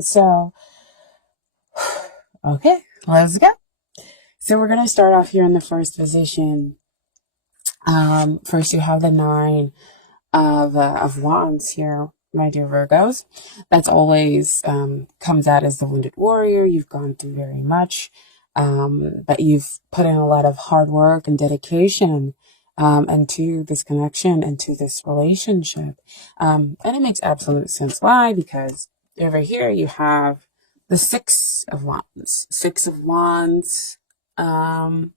So, okay, let's go. So we're going to start off here in the first position. First you have the nine of wands here, my dear Virgos. That's always comes out as the wounded warrior. You've gone through very much, but you've put in a lot of hard work and dedication into this connection, into this relationship. And it makes absolute sense. Why? Because over here you have the Six of Wands. Six of Wands. I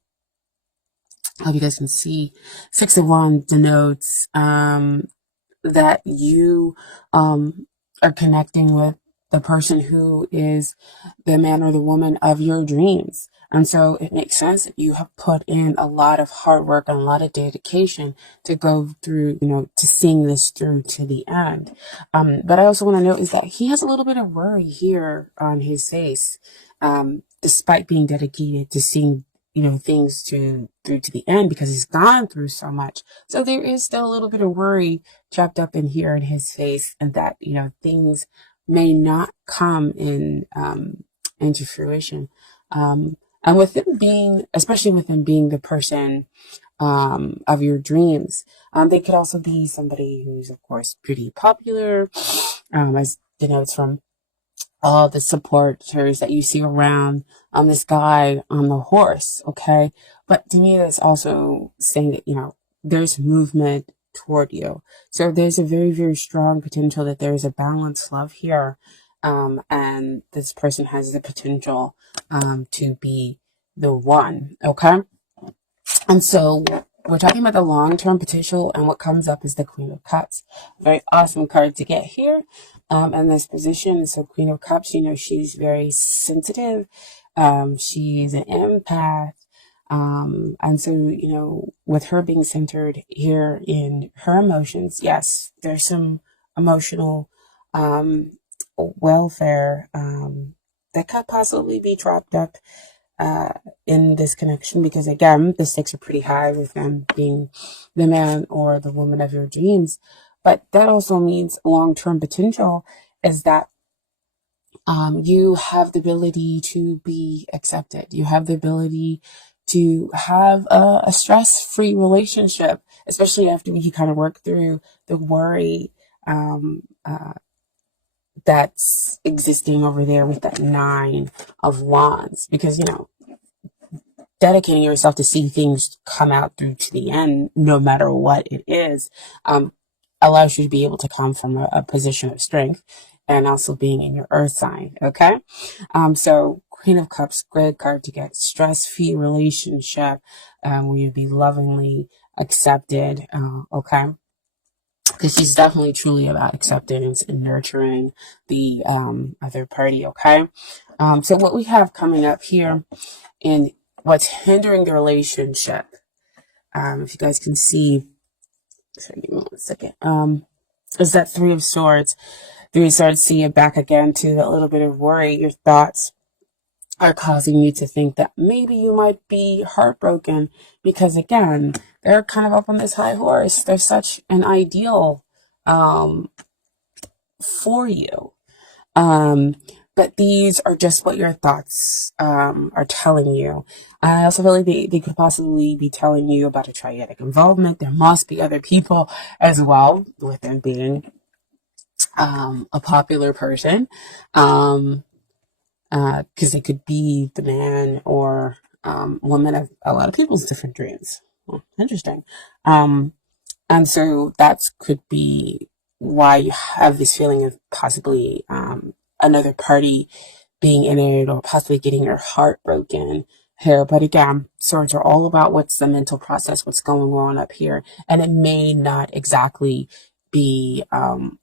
hope you guys can see. Six of Wands denotes that you are connecting with the person who is the man or the woman of your dreams. And so it makes sense that you have put in a lot of hard work and a lot of dedication to go through, to seeing this through to the end. But I also want to note is that he has a little bit of worry here on his face, despite being dedicated to seeing things through to the end because he's gone through so much. So there is still a little bit of worry trapped up in here in his face, and that things may not come in into fruition. And with him being, especially with him being the person of your dreams, they could also be somebody who's of course pretty popular, as denotes from all the supporters that you see around this guy on the horse, okay? But to me, that's also saying that, there's movement toward you. So there's a very, very strong potential that there's a balanced love here. And this person has the potential to be the one, okay? And so we're talking about the long-term potential, and what comes up is the Queen of Cups. Very awesome card to get here in this position. So Queen of Cups, she's very sensitive. She's an empath. And so, with her being centered here in her emotions, yes, there's some emotional welfare that could possibly be dropped up in this connection, because again, the stakes are pretty high with them being the man or the woman of your dreams. But that also means long-term potential is that you have the ability to be accepted. You have the ability to have a stress-free relationship, especially after you kind of work through the worry that's existing over there with that Nine of Wands. Because, dedicating yourself to see things come out through to the end, no matter what it is, allows you to be able to come from a position of strength, and also being in your earth sign, okay? So Queen of Cups, great card to get. Stress-free relationship, where you'd be lovingly accepted, okay? Because she's definitely truly about acceptance and nurturing the other party, okay? So what we have coming up here in what's hindering the relationship, if you guys can see, sorry, give me 1 second, is that Three of Swords. Three of Swords, see it back again to a little bit of worry. Your thoughts are causing you to think that maybe you might be heartbroken because, again, they're kind of up on this high horse. They're such an ideal for you. But these are just what your thoughts are telling you. I also feel like they could possibly be telling you about a triadic involvement. There must be other people as well, with them being a popular person, because they could be the man or woman of a lot of people's different dreams. Well, interesting. And so that could be why you have this feeling of possibly another party being in it, or possibly getting your heart broken here. But again, swords are all about what's the mental process, what's going on up here. And it may not exactly be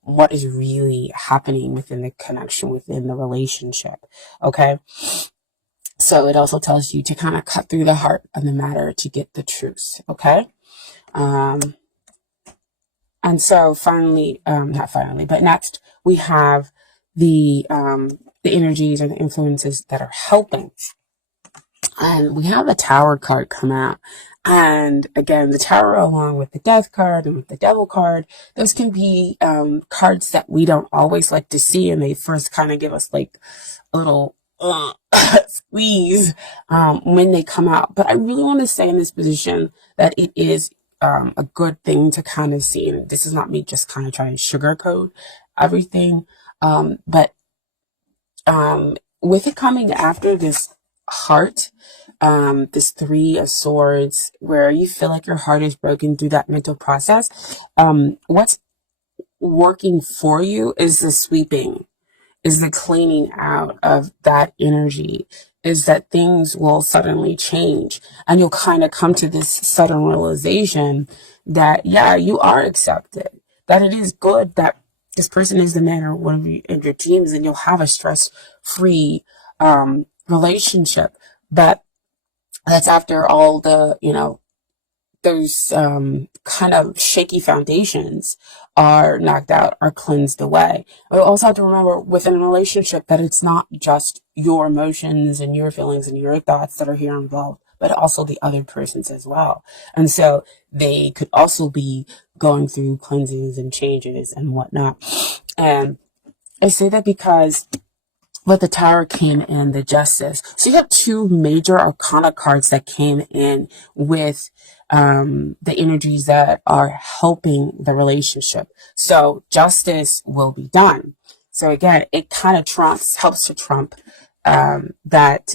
what is really happening within the connection, within the relationship. Okay. So it also tells you to kind of cut through the heart of the matter to get the truth. Okay. And so finally, not finally, but next we have the energies or the influences that are helping. And we have the Tower card come out. And again, the Tower, along with the Death card and with the Devil card, those can be cards that we don't always like to see, and they first kind of give us like a little squeeze when they come out. But I really want to say in this position that it is a good thing to kind of see. And this is not me just kind of trying to sugarcoat everything, but with it coming after this heart, this Three of Swords, where you feel like your heart is broken through that mental process, what's working for you is the sweeping, is the cleaning out of that energy, is that things will suddenly change. And you'll kind of come to this sudden realization that, yeah, you are accepted, that it is good that this person is the man or one of your dreams, and you'll have a stress-free relationship. But that's after all the, those kind of shaky foundations are knocked out, are cleansed away. We also have to remember within a relationship that it's not just your emotions and your feelings and your thoughts that are here involved, but also the other person's as well. And so they could also be going through cleansings and changes and whatnot. And I say that because with the Tower came in the Justice. So you have two major Arcana cards that came in with the energies that are helping the relationship. So justice will be done. So again, it kind of helps to trump that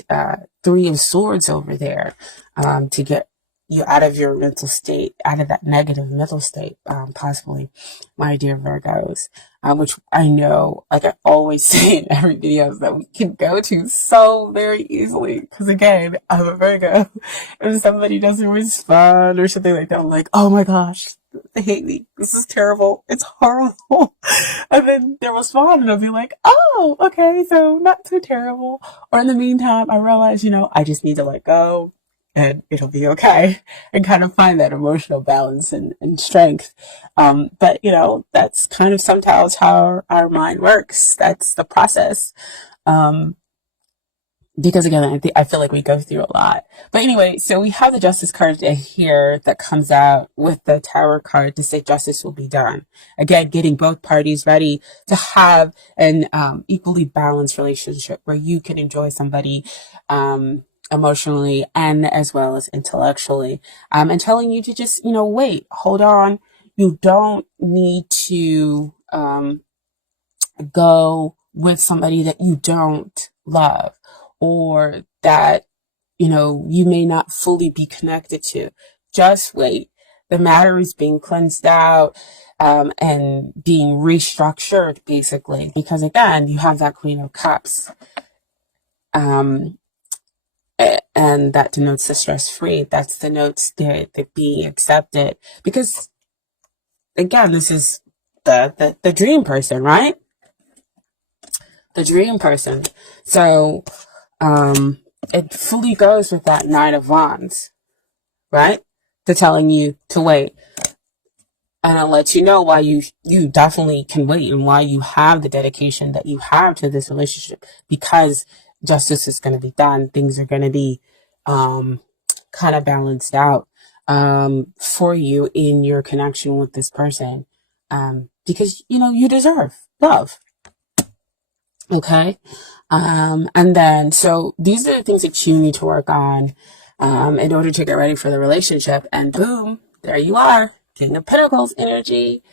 Three of Swords over there, to get you out of your mental state, out of that negative mental state, possibly, my dear Virgos, which I know, like I always say in every video, that we can go to so very easily. Because again, I'm a Virgo. If somebody doesn't respond or something like that, I'm like, oh my gosh, they hate me. This is terrible. It's horrible. And then they'll respond and I'll be like, oh, okay, so not too terrible. Or in the meantime, I realize, I just need to let go and it'll be okay, and kind of find that emotional balance and strength. But that's kind of sometimes how our mind works. That's the process. Um, because again, I feel like we go through a lot. But anyway, so we have the Justice card here that comes out with the Tower card to say justice will be done. Again, getting both parties ready to have an equally balanced relationship where you can enjoy somebody emotionally and as well as intellectually, and telling you to just, wait, hold on. You don't need to go with somebody that you don't love, or that, you may not fully be connected to. Just wait. The matter is being cleansed out, and being restructured, basically, because again, you have that Queen of Cups. And that denotes the stress-free. That's denotes the being accepted. Because again, this is the dream person, right? The dream person. So it fully goes with that Nine of Wands, right? To telling you to wait. And I'll let you know why you definitely can wait, and why you have the dedication that you have to this relationship, because justice is going to be done. Things are going to be kind of balanced out for you in your connection with this person, because you deserve love. Okay. And then, so these are the things that you need to work on in order to get ready for the relationship. And boom, there you are, King of Pentacles energy.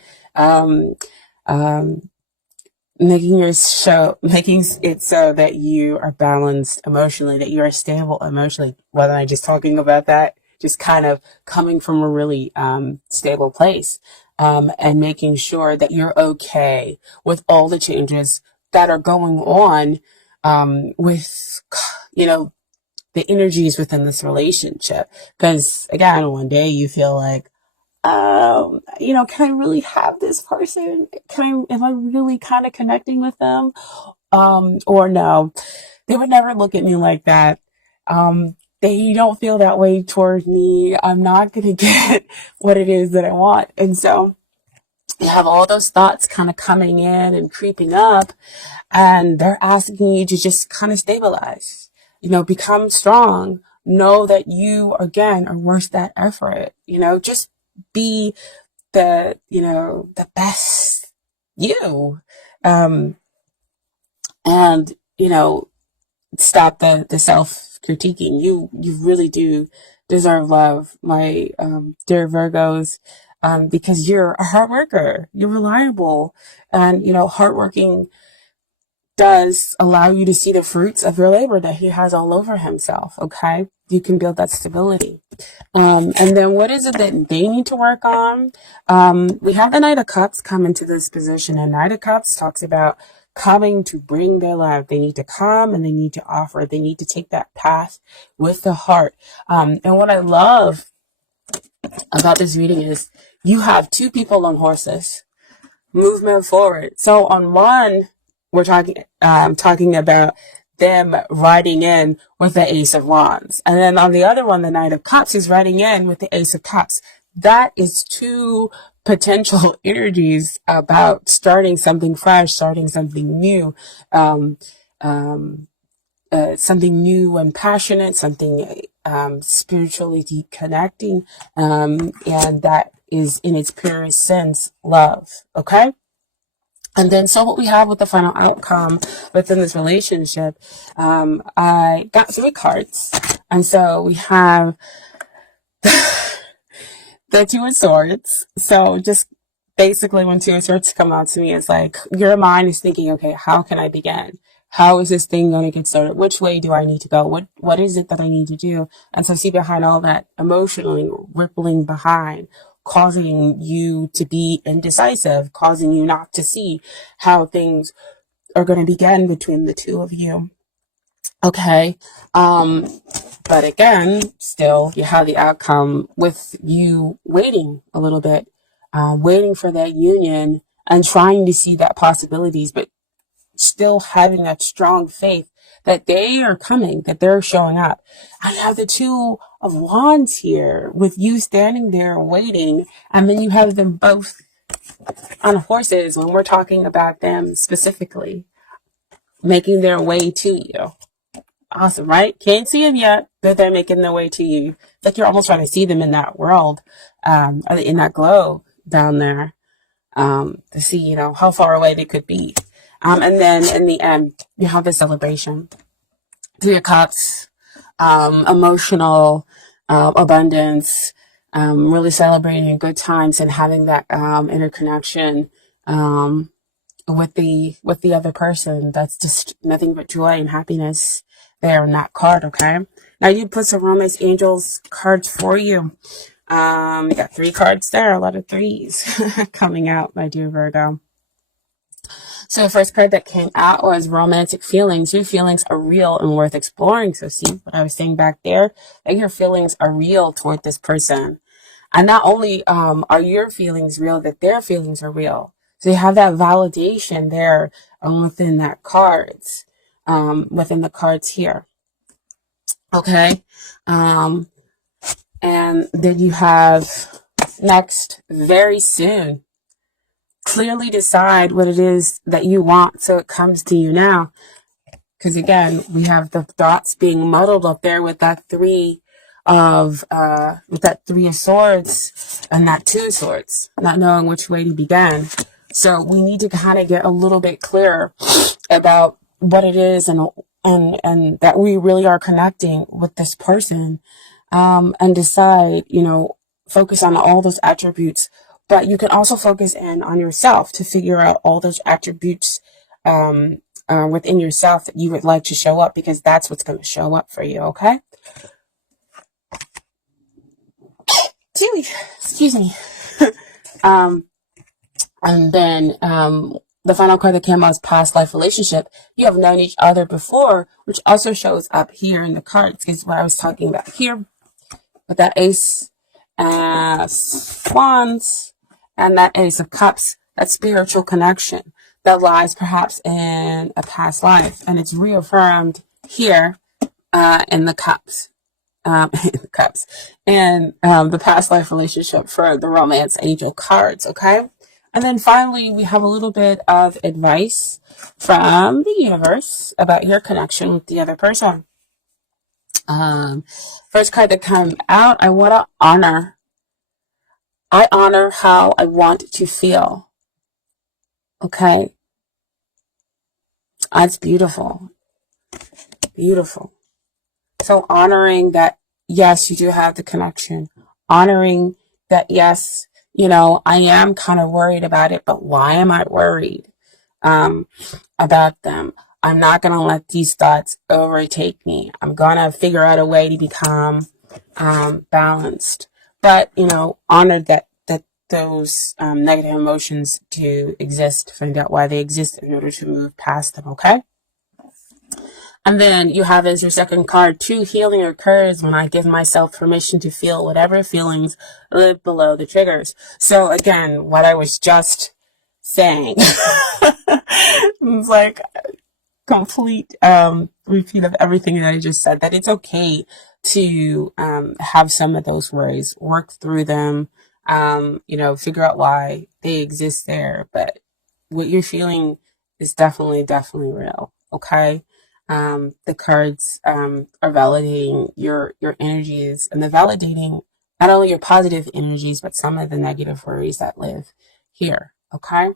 Making it so that you are balanced emotionally, that you are stable emotionally. Whether I'm just talking about that, just kind of coming from a really stable place, and making sure that you're okay with all the changes that are going on, with the energies within this relationship. Because again, one day you feel like, can I really have this person? Am I really kind of connecting with them? Or no, they would never look at me like that. They don't feel that way towards me. I'm not going to get what it is that I want. And so you have all those thoughts kind of coming in and creeping up, and they're asking you to just kind of stabilize, become strong, know that you, again, are worth that effort. Just be the best you. And, stop the self critiquing. You really do deserve love, my dear Virgos, because you're a hard worker. You're reliable, and hardworking does allow you to see the fruits of your labor that he has all over himself. Okay, you can build that stability. And then what is it that they need to work on? We have the Knight of Cups come into this position, and Knight of Cups talks about coming to bring their love. They need to come and they need to offer. They need to take that path with the heart. And what I love about this reading is you have two people on horses, movement forward. So on one, we're talking about them riding in with the Ace of Wands. And then on the other one, the Knight of Cups is riding in with the Ace of Cups. That is two potential energies about starting something fresh, starting something new, something new and passionate, something spiritually deep connecting, and that is in its purest sense love. Okay. And then, so what we have with the final outcome within this relationship, I got 3 cards. And so we have the Two of Swords. So just basically when Two of Swords come out to me, it's like your mind is thinking, okay, how can I begin? How is this thing going to get started? Which way do I need to go? What is it that I need to do? And so see behind all that emotionally rippling behind, causing you to be indecisive, causing you not to see how things are going to begin between the two of you. Okay. But again, still, you have the outcome with you waiting a little bit, waiting for that union and trying to see that possibilities, but still having that strong faith that they are coming, that they're showing up. I have the Two of Wands here with you standing there waiting, and then you have them both on horses when we're talking about them specifically making their way to you. Awesome, right? Can't see them yet, but they're making their way to you. It's like you're almost trying to see them in that world, in that glow down there, to see, how far away they could be. And then in the end, you have the celebration. 3 of Cups, emotional abundance, really celebrating good times and having that interconnection with the other person. That's just nothing but joy and happiness there in that card. Okay, now you put some romance angels cards for you. You got 3 cards there, a lot of 3s coming out, my dear Virgo. So the first card that came out was romantic feelings. Your feelings are real and worth exploring. So see what I was saying back there, that your feelings are real toward this person. And not only are your feelings real, that their feelings are real. So you have that validation there within that cards, within the cards here. Okay. And then you have next, very soon. Clearly decide what it is that you want so it comes to you now. Because again, we have the thoughts being muddled up there with that 3 of Swords and that 2 of Swords, not knowing which way to begin. So we need to kind of get a little bit clearer about what it is and that we really are connecting with this person, and decide, focus on all those attributes. But you can also focus in on yourself to figure out all those attributes within yourself that you would like to show up, because that's what's going to show up for you. Okay. Excuse me. And then the final card that came out is past life relationship. You have known each other before, which also shows up here in the cards, because what I was talking about here with that Ace of Wands and that Ace of Cups, that spiritual connection that lies perhaps in a past life, and it's reaffirmed here in the Cups. In the Cups and the past life relationship for the romance angel cards. Okay. And then finally, we have a little bit of advice from the universe about your connection with the other person. Um, First card that come out, I want to honor. I honor how I want to feel. Okay, that's beautiful. Beautiful. So honoring that, yes, you do have the connection. Honoring that, yes, I am kind of worried about it, but why am I worried um, about them? I'm not going to let these thoughts overtake me. I'm going to figure out a way to become balanced. But, honor that those negative emotions do exist. Find out why they exist in order to move past them, okay? And then you have as your second card, true healing occurs when I give myself permission to feel whatever feelings live below the triggers. So again, what I was just saying, it's like complete repeat of everything that I just said, that it's okay to have some of those worries, work through them, figure out why they exist there. But what you're feeling is definitely real. Okay. The cards are validating your energies, and they're validating not only your positive energies, but some of the negative worries that live here. Okay.